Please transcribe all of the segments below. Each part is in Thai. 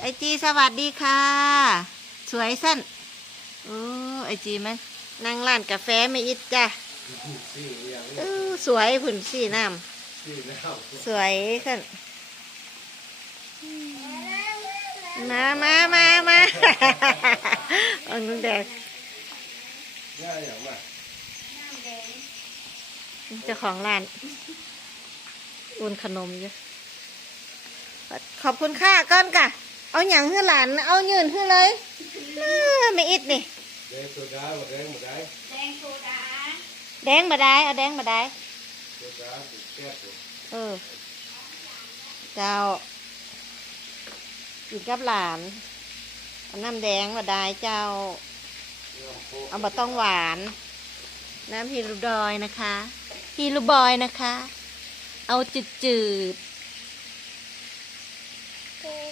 ไอจีสวัสดีค่ะ สวยสั้นโอ้ไอจีมันนั่งร้านกาแฟไม่อิดจ้ะสี่อย่างเออสวยผุนสีน้สี่แล้วำสวยขึ้นมามามามาอันนู้นแดกย่าอย่างว่าเจ้าของร้าน อุ่นขนมอยู่ขอบคุณค่าก้อนกะ เอาอย่างให้หลาน เอายืนให้เลยเออไม่อิดนี่ แดงตัวดาหมดแดงหมดได้แดงโซดาแดงมาได้ เอาแดงมาได้ตัวดาติดแก้วตัวเออ เจ้าอยู่กับหลานเอาน้ำแดงมาได้เจ้าเอาบะต้องหวาน น้ำฮีรูดอยนะคะฮีรูบอยนะคะ เอาจืดจืดๆ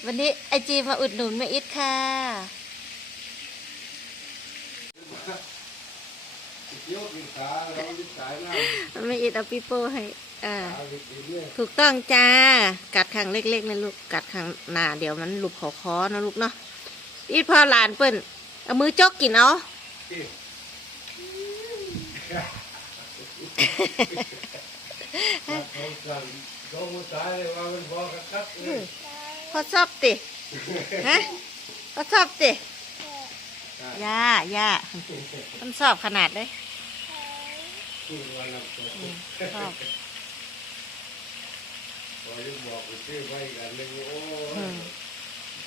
วันนี้ไอจีมาอุดหนุนแม่อิดค่ะเกี่ยวกินขาเราดิสายน้ำแม่อิดเอาปิโป้ให้อ่าตาดิบดีเนี่ยถูกต้องจ้า กัดข้างเล็กๆนะลูก กัดข้างหน้าเดี๋ยวมันหลุดขอคอนะลูกเนาะอีดพอหลานเปิ้นเอามือจกกินเอาที่เขาสั่งเขาสายเลยว่ามันพอกันคัดเลย พอชอบติฮะพอชอบติย่าย่ามันชอบขนาดเลยคือวันละตัวชอบพอยังบอกไปซื้อไว้กันเลยโอ้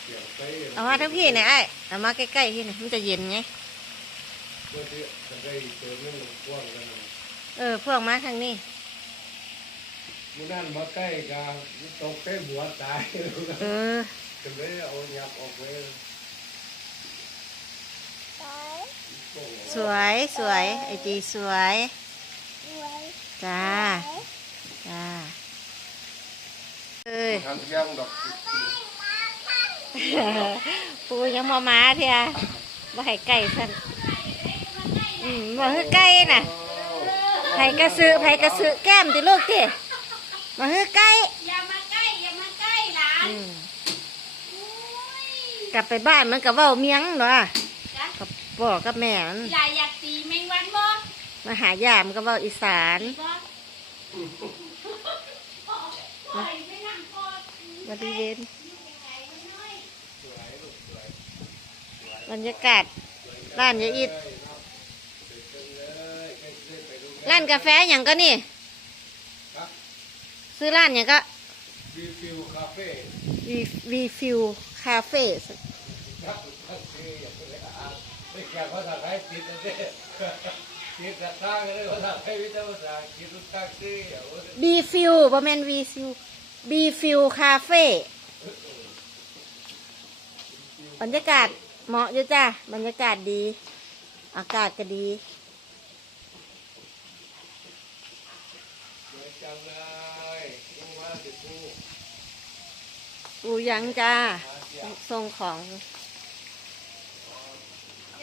เสียงไปเอามาทั้งพี่เนี่ยไอ้เอามาใกล้ๆพี่เนี่ยมันจะเย็นไงเพื่อที่จะได้เจอเรื่องกว้างกันเออพวกมาทางนี้ มื่อนั้นมาใกล้กันตกใกล้หัวตายเออก็เลยเอาหยับออกไปสวยสวยไอจีสวยจ้าจ้าเอ้ยทำยังดอกปูยังมามาเทียบ่ให้ไก่สั่นอืมบ่ให้ไก่น่ะไผกระสือไผกระสือแก้มติลูก ติบ่ให้ไก่อย่ามาใกล้อย่ามาใกล้หลานอืมโอ้ยกลับไปบ้านมันก็เว้าเมียงเนาะจ้ะกับพ่อกับแม่มันยายอยากตีแมงวันบ่มาหายามนก็เว้าอีสานบ่ปล่อยไม่นั่งกอดบริเวณไก่มันน้อยบรรยากาศร้านยายอิดร้านกาแฟอย่างก็นี่ ซื้อร้านอย่างก็วีฟิวคาเฟ่วีวีฟิวคาเฟ่ครับคาเฟ่อย่างไรอะไม่แข่งภาษาไทยติดนะเด้ติดแต่ตั้งเลยภาษาไทยวิทยาภาษาคิดรู้ตั้งชื่ออย่างว่าบีฟิวบะแมนวีฟิวบีฟิวคาเฟ่บรรยากาศเหมาะอยู่จ้ะบรรยากาศดี อากาศก็ดีสวยจังเลยกูว่าสิกู อูยังจ้า ส่งของอ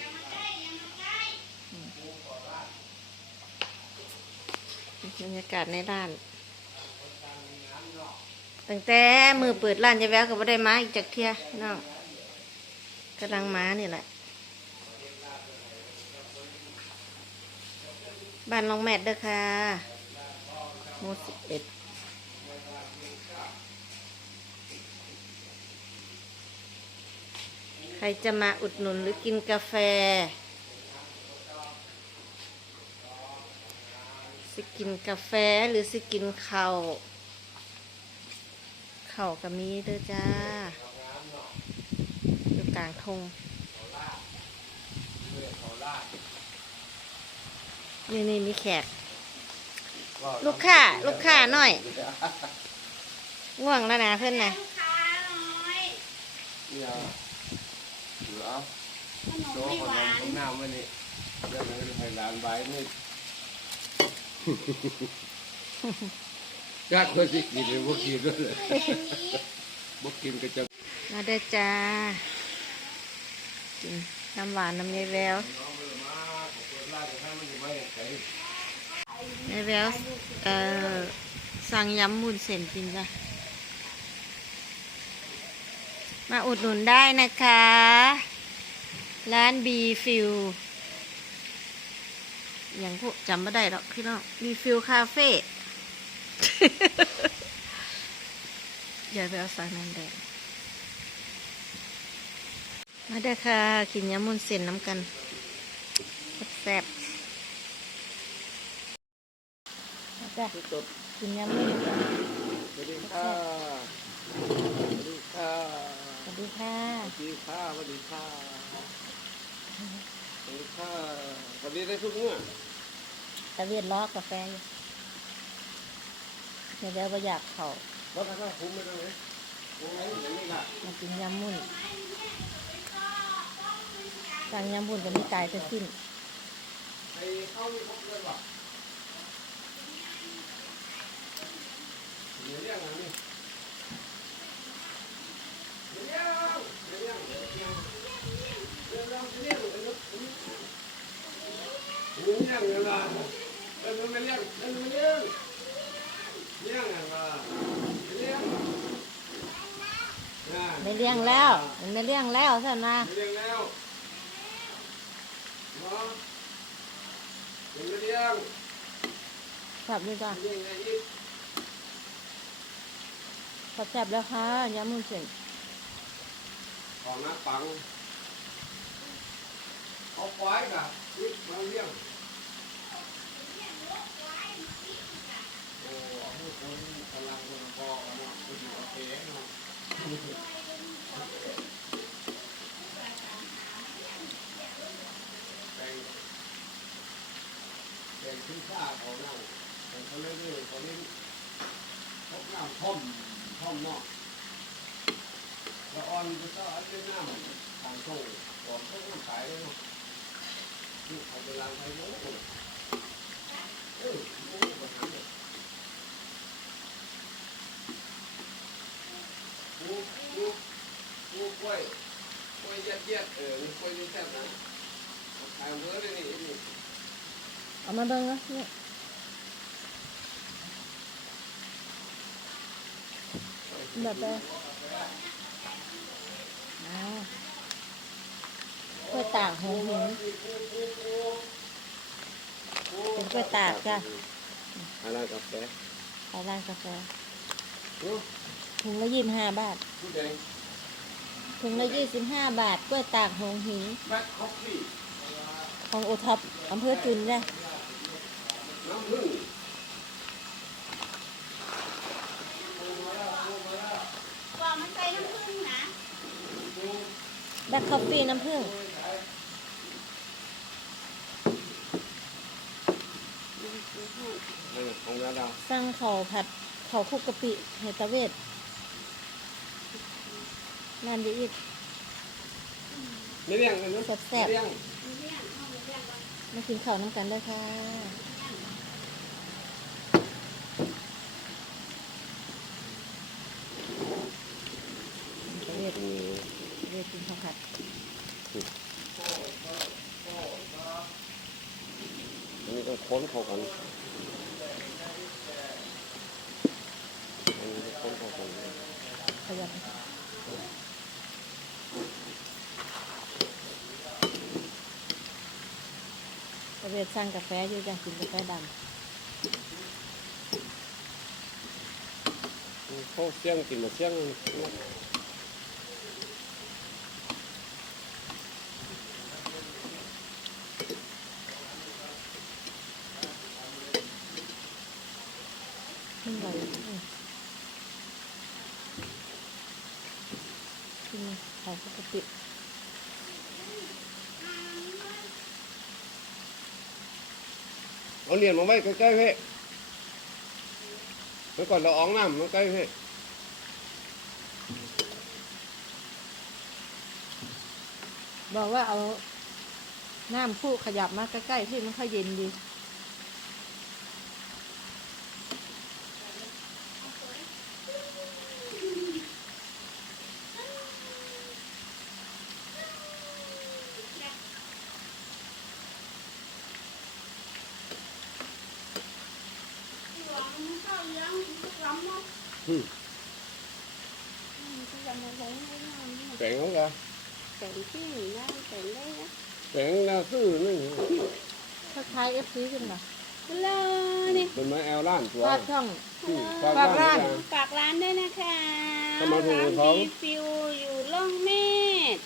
ย่ามาใกล้อย่ามาใกล้บรรยากาศในร้าน ตั้งแต่มือเปิดร้านจะแววก็บ่ได้มาอีกจากเที่ยน้องกำลังมานี่แหละ บ้านลองแมทเด้อค่ะหมู่สิบเอ็ดใค รจะมาอุดหนุนหรือกินกาแฟ สิกินกาแฟหรือสิกินข้าวข้าวก็มีเด้อจ้า อยู่กลางทงนี่นี่มีแขก ลูกค้า ลูกค้าหน่อยง่วงแล้วนะเพื่อนนะ เนี่ยเหลือขนมโซ่ไม่ขหนวานมน้ำมันนี่เรื่องนี้ให้หลานใบนี่ ญาติคนที่กินหรือบ่กินด้วยเลยบ่กินก็จะ มาเด้อจ้า กินน้ำหวานน้ำยายแววลาดให้มันอยู่ไม่ใส่ยายแววเอ่อสั่งยำมุนเส้นกินจ้ะ มาอุดหนุนได้นะคะ ร้านบีฟิวอย่างพวกจำไม่ได้หรอกพี่น้องบีฟิวคาเฟ่อย่าไปเอาสายนั้นแดงมาได้ค่ะกินยามุนเส้นน้ำกันแซ่บกินยามุนสวัสดีค่ ดีค่ะสวัสดีค่ะสวัสดีค่ะสวัสดีค่ะสวัสดีได้ทุกเมื่อตะเวียนล็อกกาแฟอยู่เดี๋ยวเราอยากเข่าว่าถ้าคุ้มไหม่ได้เลยคุ้มไหมอย่างนี้ล่ะมากินยำมุ่นสั่งยำมุ่ญกับมีกายจะสิ้นไอ้ข้ามีครบเลยวะเดี๋ยวเรียกนะ งแล้วมันไม่เลี้ยงแล้วท่านนะไม่เลี้ยงแล้วเนาะยังไม่เลี้ยงขับด้วยจ้ะเลี้ยงไงอีกขับแซ่บแล้วค่ะยำมุนเส้นของน้าปังเอาปล่อยกับอีกมาเลี้ยงโอ้เอาให้คนกำลังคนพอเนาะคนอยู่โอเคเนาะแบ่งแบ่งขึ้น ข้าเขาแบ่เขาเรื่อยเขาเล่นพบน้ำท่อมท่อมเนาะละออนก็ชอบอันเป็นน้ำทางโซ่ก่อนต้องขายเลยเนาะนี่เอาไปล้างไปโม้เลยเออโม้ปัญหาเลยปูปูปูกล้วยกล้วยเย็ดเย็ดเออกล้วยนี่แซ่บนะเอาขายเวอร์เลยนี่เอามาเบิ่งนะเนี่ย แบบไปเอากล้วยตากหงหินเป็นกล้วยตากจ้ะอะไรกาแฟไปร้านกาแฟเนาะถุงละยี่สิบห้าบาทผู้แดงถุงละยี่สิบห้าบาทกล้วยตากหงหินแบล็คคอฟฟี่ของโอท็อปอำเภอจุนจ้ะ น้ำผึ้ง บอกมันใส่น้ำผึ้งนะ แบล็คคอฟฟี่น้ำผึ้งเออของนาดาสั่งข้าวผัดข้าวคลุกกะปิเฮตาเวทนั่นดีอีกไม่เลี้ยงกันเนาะแซ่บๆไม่เลี้ยงเลี้ยงเอาเลี้ยงไว้มากินข้าวน้ำกันเลยค่ะเวทเวทกินข้าวผัด อันนี้ต้อง ค้นเข้ากันอันนี้ต้องค้นเข้ากันขยันเวทสั่งกาแฟอยู่จ้ะกินกาแฟดเขาเสียงกินมาเสียง ขึ้นไปอืมกินข้าวคลุกกะปิเอาเหรียญมาไว้ใกล้ๆเพ่เมื่อก่อนเราอ้องน้ำมาใกล้เพ่บอกว่าเอาน้ำผู้ขยับมาใกล้ๆที่มันค่อยเย็นดี หลวงเข้าเลี้ยงหลวงมั้ง อืม จะยังมาใส่ให้น้ำดีแปลงเขากะแต่งที่น้ำแต่งได้นะแปลงหน้าซื่อนี่คล้ายๆเอฟซีขึ้นมาเลยนี่เป็นไม้แอลล้านตัวฝากช่องอืมฝากร้านจ้ะฝากร้านด้วยนะคะเข้ามาถูกร้านเขาดีฟิวอยู่ล่องเมฆ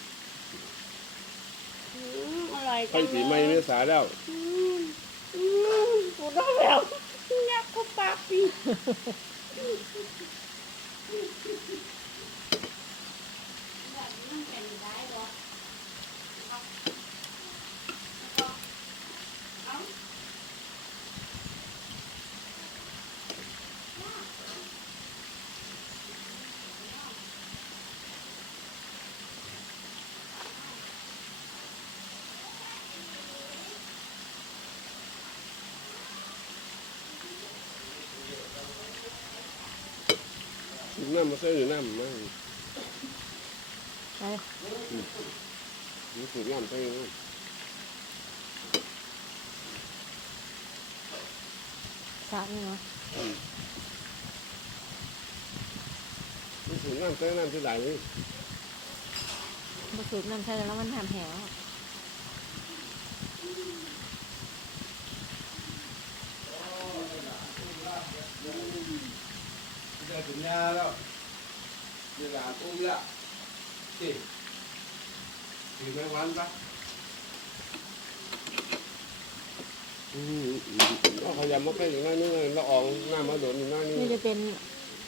อืมอร่อยไปจังสีเลไม้ยเนื้อสาแล้วอืมอืมกูต้องแบบ ยักเข้าปากพี่แบบนี้มันเป็นได้เหรอเอาเอาเอา น้ำมาใส่หรือน้ำมาไปนี่สูตรน้ำใส่น้สามนี่เนาะำนี่สูตรน้ำใส่น้ำที่ไหนนี่มาสูบน้ำใช่แล้วมันทำแหว ได้ถึงยาแล้วเวลาอุ้มละสิสีแมงวันปะอืมอืมเอาขยำมาใกล้อย่างนั้นนี่เลยละอองหน้ามาโดนอยู่หน้านี่นี่จะเป็น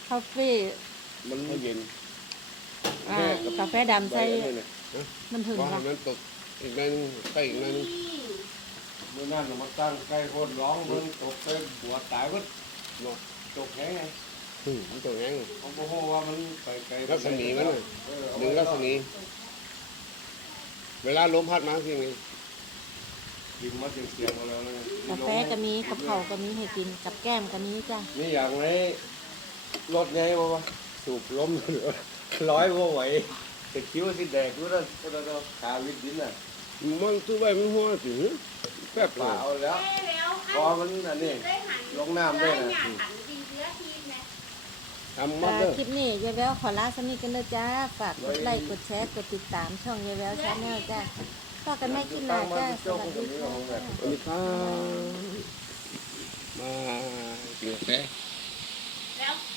คาเฟ่มันไม่เย็นอ่ากาแฟดำใส่ไปเลยนะน้ำผึ้งว่าให้ค่ะมันตกอีกหน่อยนึงใกล้อีกหน่อยนึงเมื่อนั้นเรามาตั้งใกล้คนร้องมันตกไปบัวตายก็เนาะตกแห้งไง มันตกแห้งเขาบอกว่ามันไปไกลรัศมีมันน่ะหนึ่งรัศมีเวลาลมพัดมาสิไงยิงมาเสียงเสียงมาแล้วนะกาแฟก็มีกับข้าวก็มีให้กินกับแก้มก็มีจ้ะนี่อย่างไรรถไงวะสูบล้มเหลือร้อยว่าไหวแต่คิ้วสิแดกรู้แล้วก็ขาวิดดินน่ะมันตู้ใบมันหัวถึงแป๊บเปล่าแล้วเอ้ยแล้วพอมันอันนี้ได้หันลงน้ำได้นะ ทำมาอ่าเด้อ คลิปนี้ยายแววขอลาสนิทกันเด้อจ้า ฝากกดไลค์กดแชร์กดติดตามช่องยายแววชาแนลจ้าฝากกันไม่กินหนาจ้า สวัสดีค่ะ สวัสดีครับมากินกาแฟแล้ว